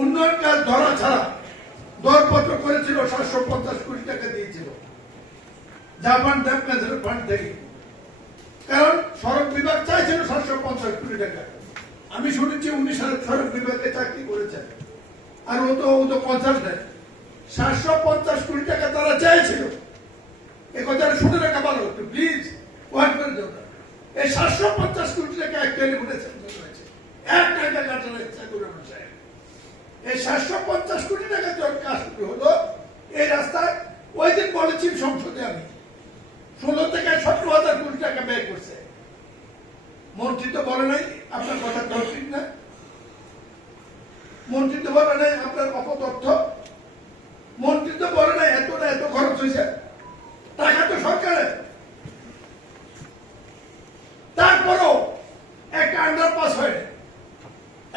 উন্নয়ন কাজ ধরা ছাড়া দরপত্র করেছিল 750 কোটি টাকা দিয়েছিল জাপান ডেভেলপমেন্ট ফান্ড থেকে। কারণ সড়ক বিভাগ চাইছিল 750 কোটি টাকা। আমি শুনেছি 19 সালে সড়ক বিভাগে চাকরি করেছেন, আর ও তো কনসালটেন্ট। 750 কোটি টাকা তারা চাইছিল। এই কথাটা শুনে রাখা ভালো, একটু প্লিজ ওয়ার্ড করে দেবো। এই 750 কোটি টাকা একটা টেলিফোনেশন হয়েছে, এক টাকা কাটা হয়েছে। এই 750 কোটি টাকা যখন কাজ শুরু হলো, এই রাস্তায় ওই দিন বলেছি সংসদে আমি 16 থেকে 17,000 কোটি টাকা ব্যয় করছে। মন্ত্রী তো বলে নাই আপনার কথা ঠিক না, মন্ত্রী তো বলে নাই আপনার অপতথ্য, মন্ত্রী তো বলে নাই এত না এত খরচ হয়েছে। টাকা তো সরকারের। তারপরও একটা আন্ডারপাস হয় না,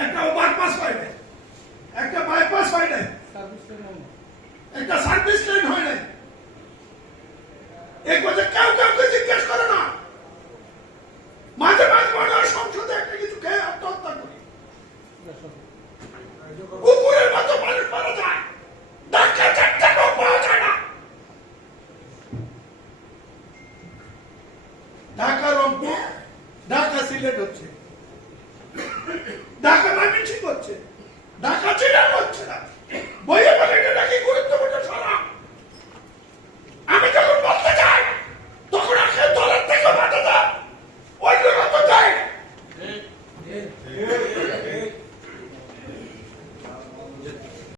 একটা ওভারপাস হয় না, একটা বাইপাস হয় না, একটা সার্ভিস লাইন হয় না। এই কথা কেউ কাউকে জিজ্ঞেস করে না। মাঝে মাঝে মনে হয় সংসদে একটা কিছু খেয়ে আত্মহত্যা করি, কুকুরের মতো মানুষ মারা যায়, ডাক্তার চারটা লোক পাওয়া যায় না। ঢাকা রংপুর, ঢাকা সিলেট হচ্ছে, ঢাকা ময়মনসিংহ হচ্ছে, ঢাকা চিটাগং